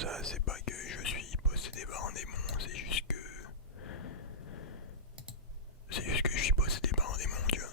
Ça, c'est pas que je suis possédé par un démon, c'est juste que. C'est juste que je suis possédé par un démon, tu vois.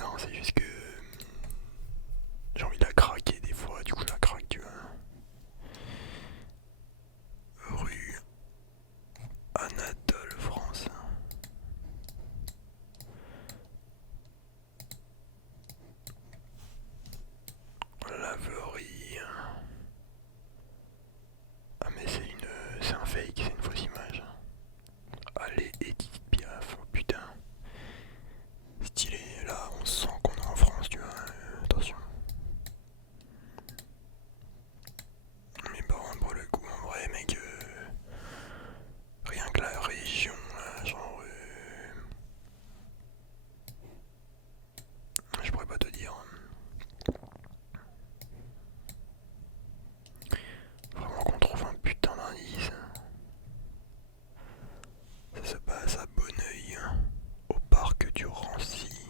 Non, c'est juste que. J'ai envie de la craquer des fois, du coup je la craque, tu vois. Rue Anatole, France. Laverie. Ah, mais c'est un fake, c'est une fausse image. Allez, Edith Piaf, oh putain. Stylé, là on sent qu'on est en France, tu vois. Attention. Mais par contre, pour le coup, en vrai, mec, rien que la région, là, genre. Je pourrais pas te dire. Vraiment qu'on trouve un putain d'indice. Ça se passe à Bonneuil, au parc du Rancy.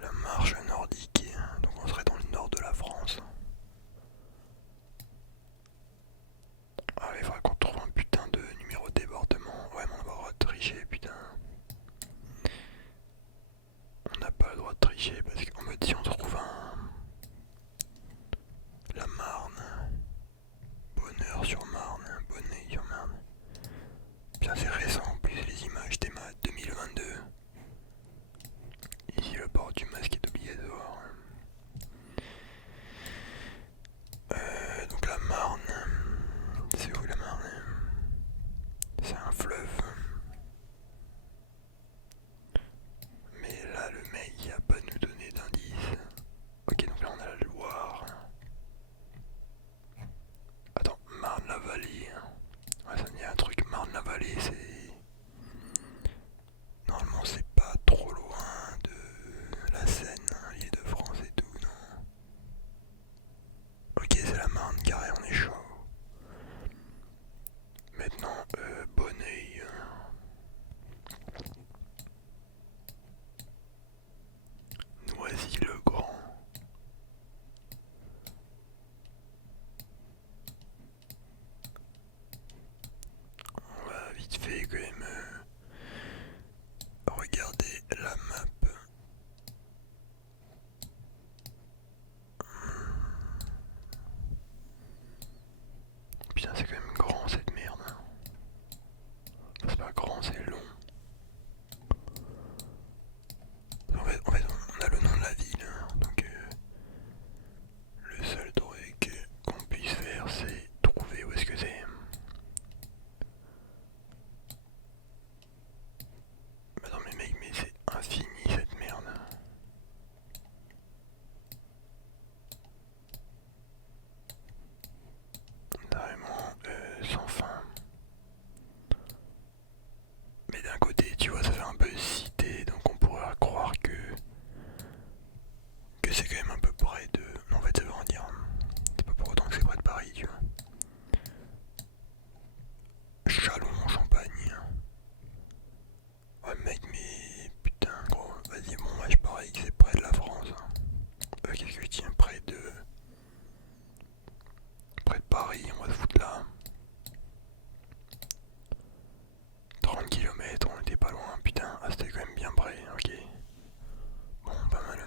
La marche nordique, donc on serait dans le nord de la France. Ah, il faudrait qu'on trouve un putain de numéro de département. Ouais, mais on va avoir le droit de tricher, putain. On n'a pas le droit de tricher parce qu'en mode si on trouve un. La Marne. Bonheur-sur-Marne. Bonneuil-sur-Marne. Putain, c'est récent en plus, les images des maths 2022. Ici, le port du masque est obligatoire. Donc la Marne. C'est où la Marne? C'est un fleuve. Mais là, le mec, il a pas nous donné d'indice. Ok, donc là, on a la Loire. Attends, Marne-la-Vallée. Ouais, ça me dit un truc. Marne-la-Vallée, c'est. Normalement, c'est pas trop loin de la Seine, hein, l'île de France et tout, non? Ok, c'est la Marne, carré, on est chaud. Maintenant, Bonneuil. Noisy-le-Grand. On va vite fait quand même regarder la map. Putain, c'est quand même grand cette merde. Hein. C'est pas grand, c'est long. En fait, on a le nom de la ville. Hein, donc, le seul truc qu'on puisse faire, c'est trouver où est-ce que c'est. Mais non, mais mec, mais c'est infini cette merde. Vraiment sans fin. Mais d'un côté, tu vois, ça fait un peu cité, donc on pourrait croire que c'est quand même un peu près de. Non, en fait, ça veut rien dire. C'est pas pour autant que c'est près de Paris, tu vois. Châlons en Champagne. Ouais, mec, mais putain, gros, vas-y, bon, moi je parie que c'est près de la France. Hein. Qu'est-ce que je tiens près de Paris, on va se foutre là. 30 km, on était pas loin, putain, ah, c'était quand même bien près, ok. Bon, pas mal.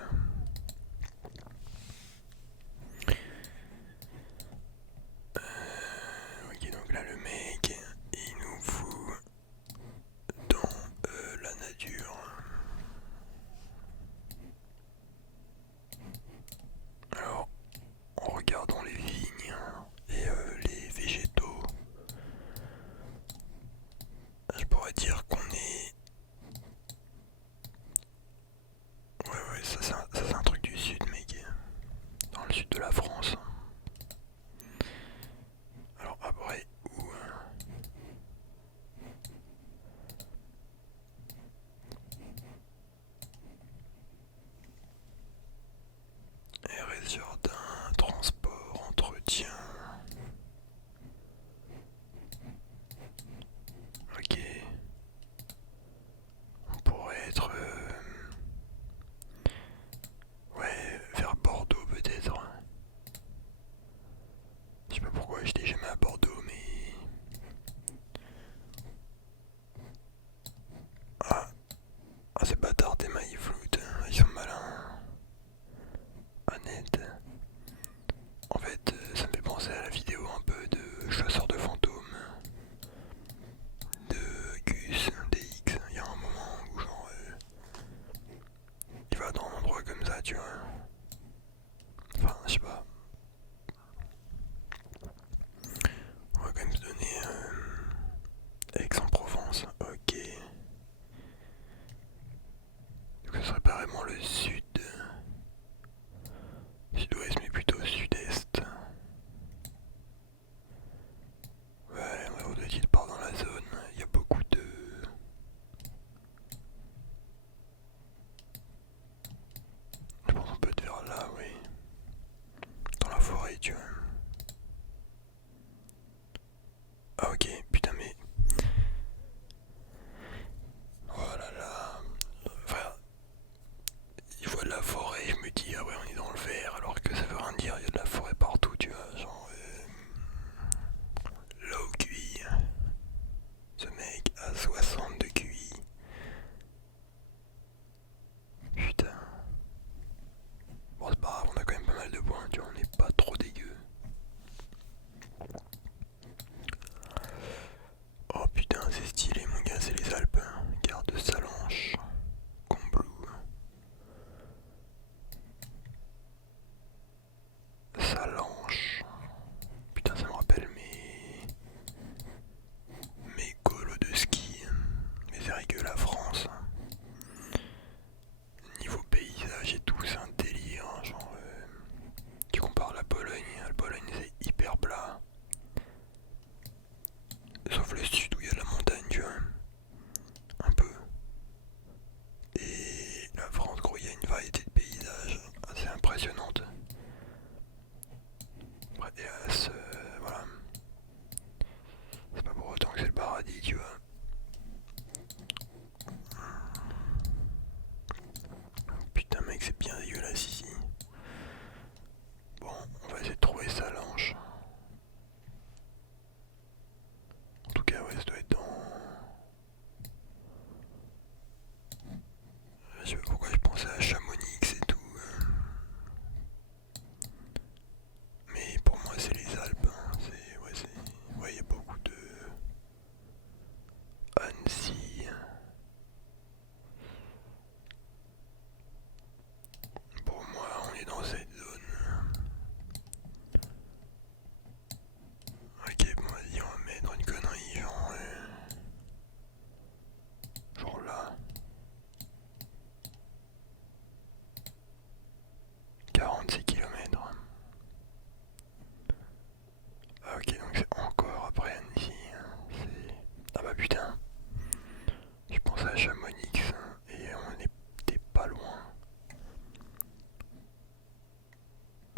là, tu vois. Enfin, je sais pas. On va quand même se donner Aix-en-Provence, ok. Donc ça serait apparemment le sud. Sud-ouest, mais plutôt sud-est. Ouais, on va au dessus part dans la zone. Il y a beaucoup de. Je pense qu'on peut être vers là, oui. Dans la forêt, tu vois. Ah, ok, putain, mais. Oh là là. Enfin, il voit de la forêt, je me dis, ah ouais, on est dans le vert, alors que ça veut rien dire, il y a de la forêt partout, tu vois. Genre. Low QI. Ce mec a 60 de QI. Putain. Bon, c'est pas grave, on a quand même pas mal de points, tu vois, on n'est pas trop dégueu. Oh putain, c'est stylé, mon gars, c'est les Alpes. Gare de Salanches, Combloux, Salanches. Putain, ça me rappelle mes colos de ski. Mais c'est vrai que la France, niveau paysage et tout, c'est un délire. Genre, tu compares la Pologne c'est hyper plat. Sauf le sud où il y a de la montagne, tu vois. Un peu. Et la France, gros, il y a une variété de paysages assez impressionnante. Après, hélas, voilà. C'est pas pour autant que c'est le paradis, tu vois. Putain, mec, c'est bien dégueulasse ici. Bon, on va essayer de trouver sa lanche. En tout cas, ouais, ça doit être dans. Je sais pas pourquoi je pensais à Chamonix et tout. Mais pour moi, c'est les Alpes. Hein. Ouais, il y a beaucoup de. Annecy. Pour moi, on est dans cette zone. Ok, bon, vas-y, on va mettre une connerie, genre là. 46 km. Ah, ok, donc c'est encore après Annecy. Ah bah putain, je pensais à Chamonix et on n'était pas loin.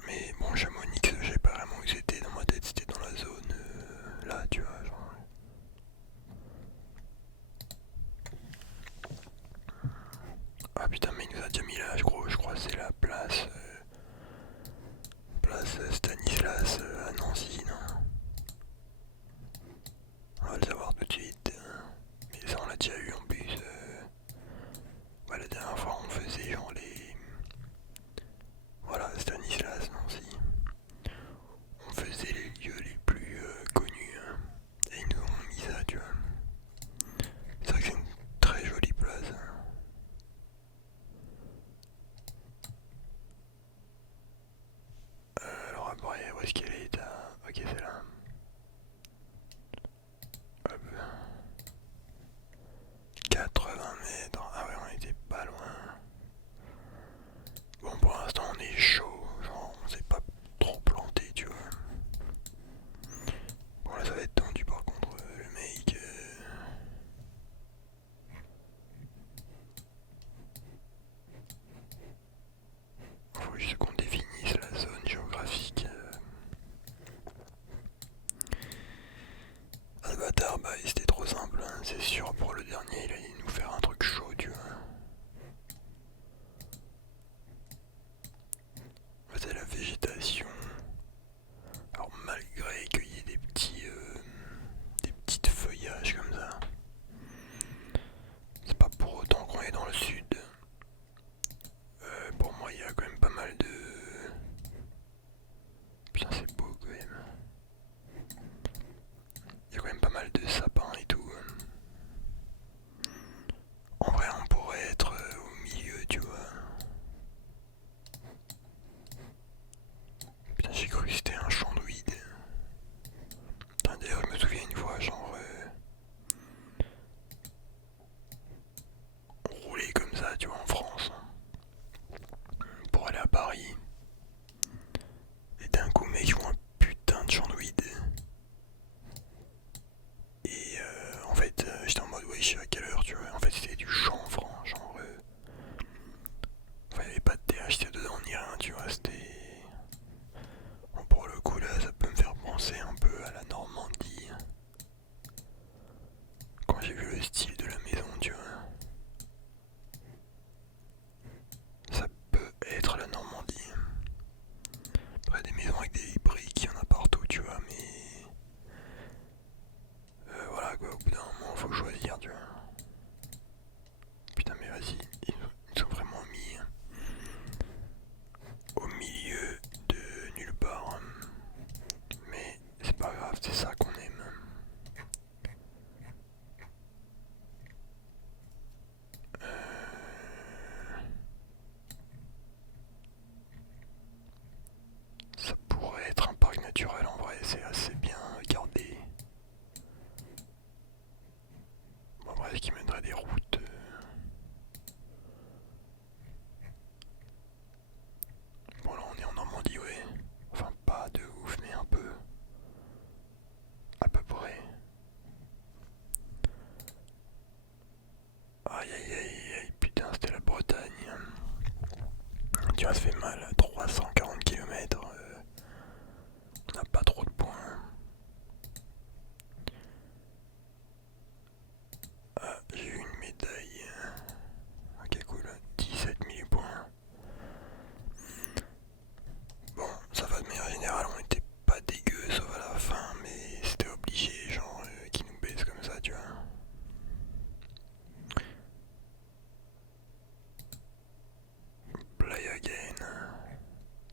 Mais bon, Chamonix, je sais pas vraiment où c'était dans ma tête, c'était dans la zone là, tu vois. Genre. Ah putain, mais il nous a déjà mis là, je crois que c'est la place. Place Stanislas à Nancy, non? On va le savoir tout de suite. Mais ça, on l'a déjà eu en plus. Ouais, la dernière fois, on faisait genre les. Voilà, Stanislas, Nancy. On faisait les lieux les plus connus. Hein. Et ils nous ont mis ça, tu vois. C'est vrai que c'est une très jolie place. Hein. Alors après, où est-ce qu'elle est ok, c'est là. Hop. 80 mètres. Ah ouais, on était pas loin. Bon, pour l'instant, on est chaud. Genre, on s'est pas trop planté, tu vois. Bon, là, ça va être tendu par contre. Le mec. Faut juste qu'on définisse la zone géographique. tu vois, ça fait mal. 340 km, on n'a pas trop de points. Ah, j'ai eu une médaille. Ok, cool. 17 000 points. Bon, ça va de manière générale, on était pas dégueu sauf à la fin, mais c'était obligé, genre, qui nous baisse comme ça, tu vois. Play again.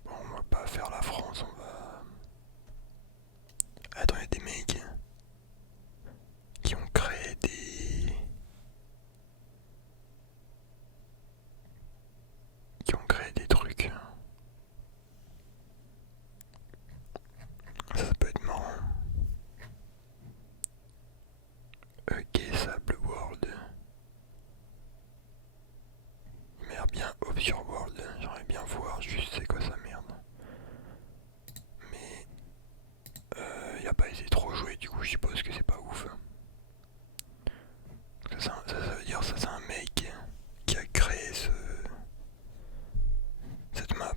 Bon, on va pas faire la France, on va... Attends, il y a des mecs qui ont créé des... trucs. Ça peut être marrant. Ok, Sable World. Il m'a l'air bien Obscure World. J'aimerais bien voir juste c'est quoi sa merde. Mais il a pas été trop joué, du coup je suppose que c'est pas ouf. Ça veut dire ça c'est un mec qui a créé cette map.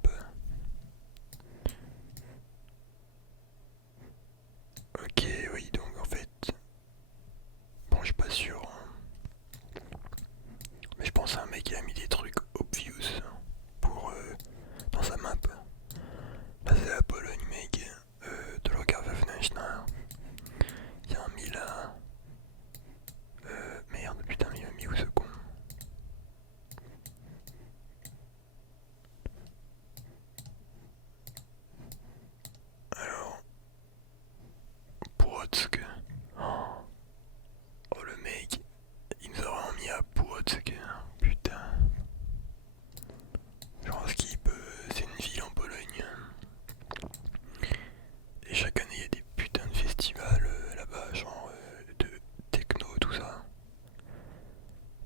Ok, oui, donc en fait, bon, je suis pas sûr, hein. Mais je pense à un mec qui a mis des trucs obvious pour dans sa map. Là, c'est la Pologne, mec, de l'Ogarwewnętrzna. Il y a un mis là. Merde, putain, mais il m'a mis où ce con? Alors, Płock. Oh, le mec, il nous a vraiment mis à Płock. Putain. Genre, Skip, c'est une ville en Pologne. Et chaque année, il y a des putains de festivals là-bas, genre de techno, tout ça.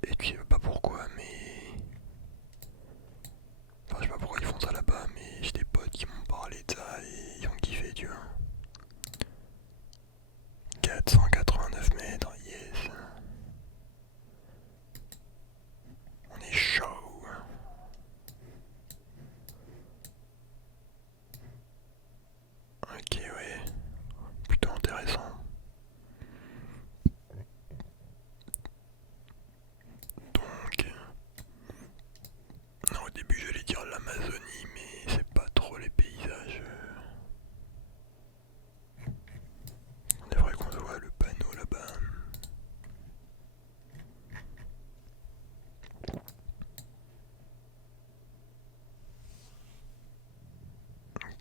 Et tu sais pas pourquoi, mais... Enfin, je sais pas pourquoi ils font ça là-bas, mais j'ai des potes qui m'ont parlé de ça et ils ont kiffé, tu vois. 489 mètres, yes. On est chaud. Ok, ouais. Plutôt intéressant. Donc... Non, au début j'allais dire l'Amazonie, mais c'est pas trop les paysages. On devrait qu'on voit le panneau là-bas.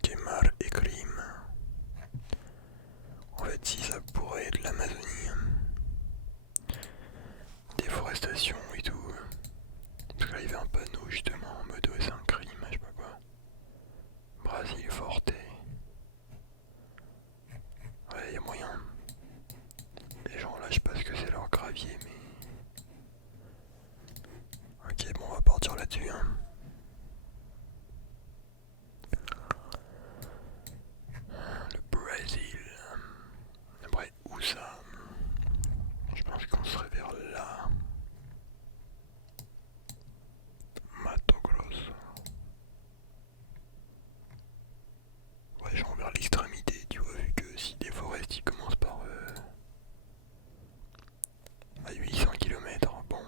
Kemar et Krim. En fait, si ça pourrait être l'Amazonie. Déforestation et tout. Parce que là il y avait un panneau justement en mode ouais, c'est un crime, je sais pas quoi. Brasil Forte. Ouais, y a moyen. Les gens là, je sais pas ce que c'est leur gravier, mais. Ok, bon, on va partir là-dessus, hein. Le Brésil. Après, où ça? Je pense qu'on serait vers là. Mato Grosso. Ouais, genre vers l'extrémité, tu vois, vu que si des forêts ils commencent par à 800 km, bon,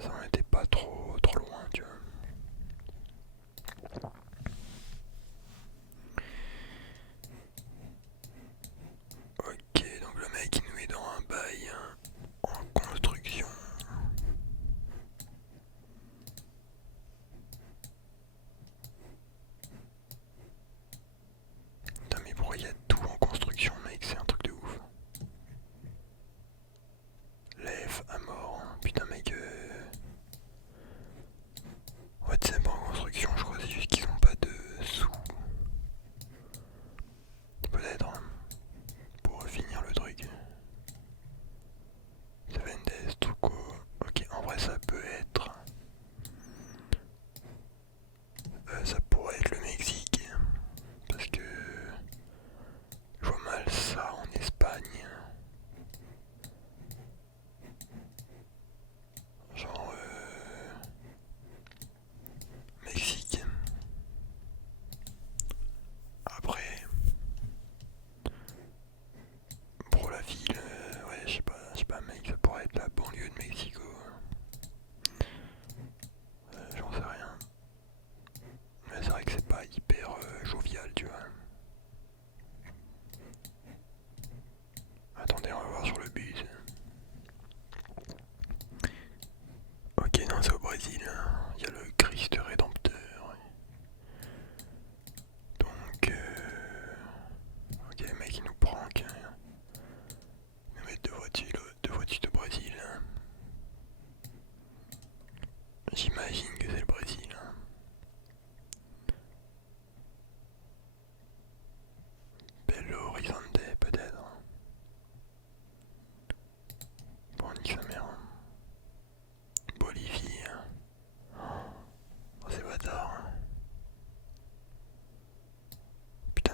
ça en était pas trop loin, tu vois. Ok, donc le mec il nous met dans un bail en construction. Putain, mais pourquoi il y a tout en construction, mec? C'est un truc de ouf. Lève à mort. Putain, mec. Ouais, c'est pas en construction, je crois. C'est juste qu'ils ont pas de sous. Peut-être, hein, pour finir le truc. Vendes, Truco. Ok, en vrai, ça peut être. Ça pourrait être le Mexique. Parce que. Je vois mal ça en Espagne. Genre.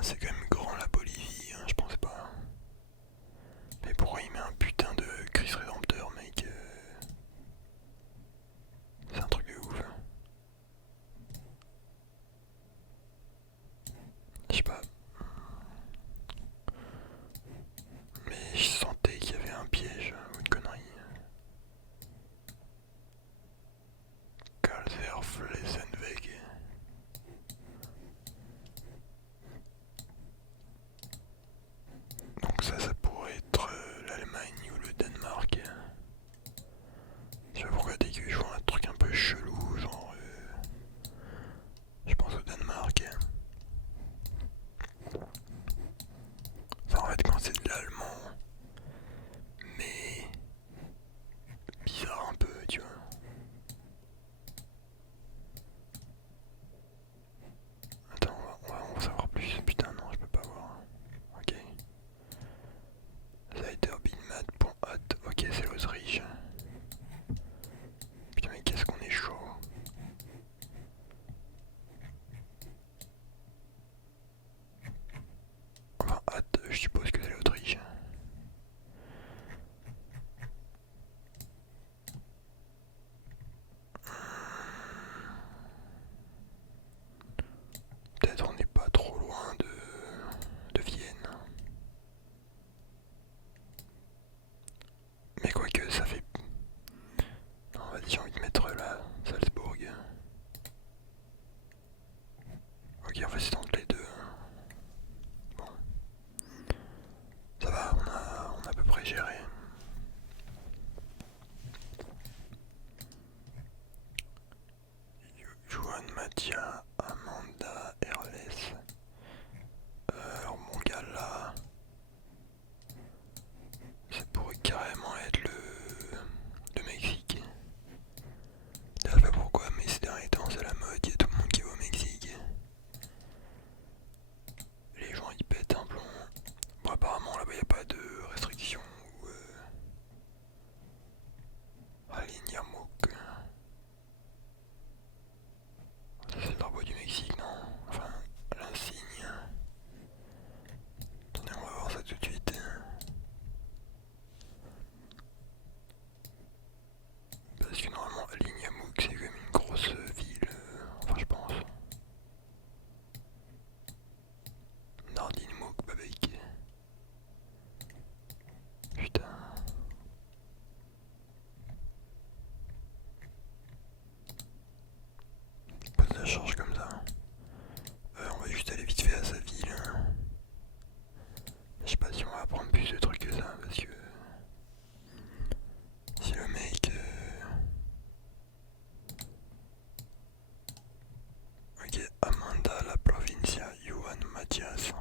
c'est quand même grand la Bolivie, hein, je pense pas. Mais pourquoi il met un putain de Chris Redemptor, mec? C'est un truc de ouf. Je sais pas. Mais je sentais qu'il y avait un piège ou une connerie. Calzer Flessenweg. Donc ça pourrait être l'Allemagne ou le Danemark. Je sais pas pourquoi dès que je vois un truc un peu chelou, genre je pense au Danemark. Enfin en fait quand c'est de l'allemand, mais bizarre un peu, tu vois. Attends, on va en savoir plus. Putain non, je peux pas voir. Ok. Zeiderbinmat.at. Ok, c'est l'Autriche. Putain mais qu'est-ce qu'on est chaud. Enfin, hâte, je suppose que c'est l'Autriche. Peut-être on n'est pas trop loin de Vienne. Mais quoique ça fait... Non, vas-y, j'ai envie de mettre là, Salzbourg. Ok, en fait c'est entre les deux. Bon, ça va, on a à peu près géré. Juan, Mathia, Amanda, Erles. Alors mon gars là, ça pourrait carrément être le Mexique. Je sais pas pourquoi, mais ces derniers temps c'est la mode, il y a tout le monde qui va au Mexique. Les gens ils pètent un plomb. Bon apparemment là-bas il n'y a pas de restrictions ou Alignamok. Ça c'est le drapeau du Mexique, non? Enfin, l'insigne. Attendez, on va voir ça tout de suite. Parce que normalement Alignamok c'est comme une grosse ville, enfin je pense. Nardinmok, Babek. Putain. Pas de la charge comme ça. On va juste aller vite fait à sa ville. Je sais pas si on va apprendre plus de trucs que ça parce que si le mec ok, Amanda, la provincia, Juan Matias.